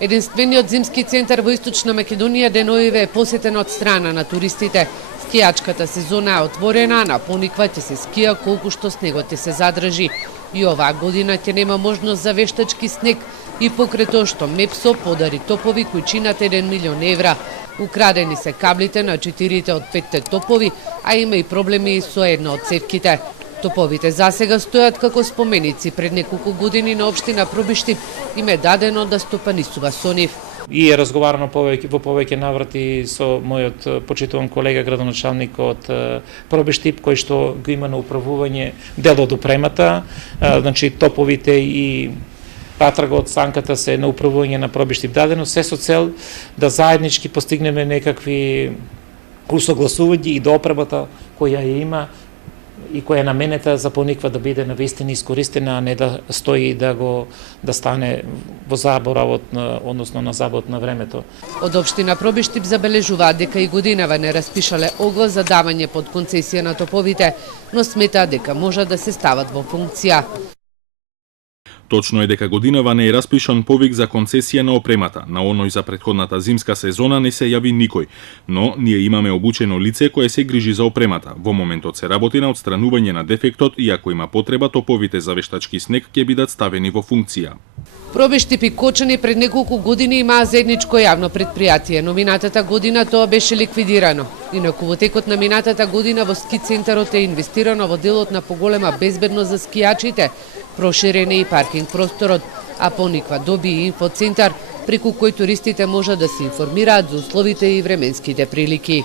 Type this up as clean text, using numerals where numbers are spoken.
Единствениот зимски центар во Источна Македонија деновиве е посетен од страна на туристите. Скијачката сезона е отворена, на Пониква ќе се скија колку што снегот ќе се задржи. И оваа година ќе нема можност за вештачки снег и покрај тоа што Мепсо подари топови кои чинат 1 милион евра. Украдени се каблите на 4 од 5 топови, а има и проблеми со една од цевките. Топовите засега стојат како споменици. Пред неколку години на општина Пробиштип им е дадено да стопанисува со нив. И е разговарано во повеќе наврати со мојот почитуван колега градоначалник од Пробиштип, кој што го има на управување дел од опремата, значи топовите и патрага од санката се на управување на Пробиштип дадено, се со цел да заеднички постигнеме некакви усогласувања и до опремата која ја има и која е наменета за Пониква да биде навистина искористена, а не да стои и да стане во заборавот, односно на забот на времето. Од општина Пробиштип забележуваат дека и годинава не распишале оглас за давање под концесија на топовите, но сметаат дека можат да се стават во функција. Точно е дека годинава не е распишан повик за концесија на опремата. На оној за претходната зимска сезона не се јави никој, но ние имаме обучено лице кое се грижи за опремата. Во моментот се работи на отстранување на дефектот и ако има потреба, топовите за вештачки снег ќе бидат ставени во функција. Пробиштип и Кочани пред неколку години имаа заедничко јавно предпријатие, но минатата година тоа беше ликвидирано. Инаку во текот на минатата година во ски центарот е инвестирано во делот на поголема безбедност за скијачите, проширен е и паркинг просторот, а Пониква доби и инфоцентар преку кој туристите можат да се информираат за условите и временските прилики.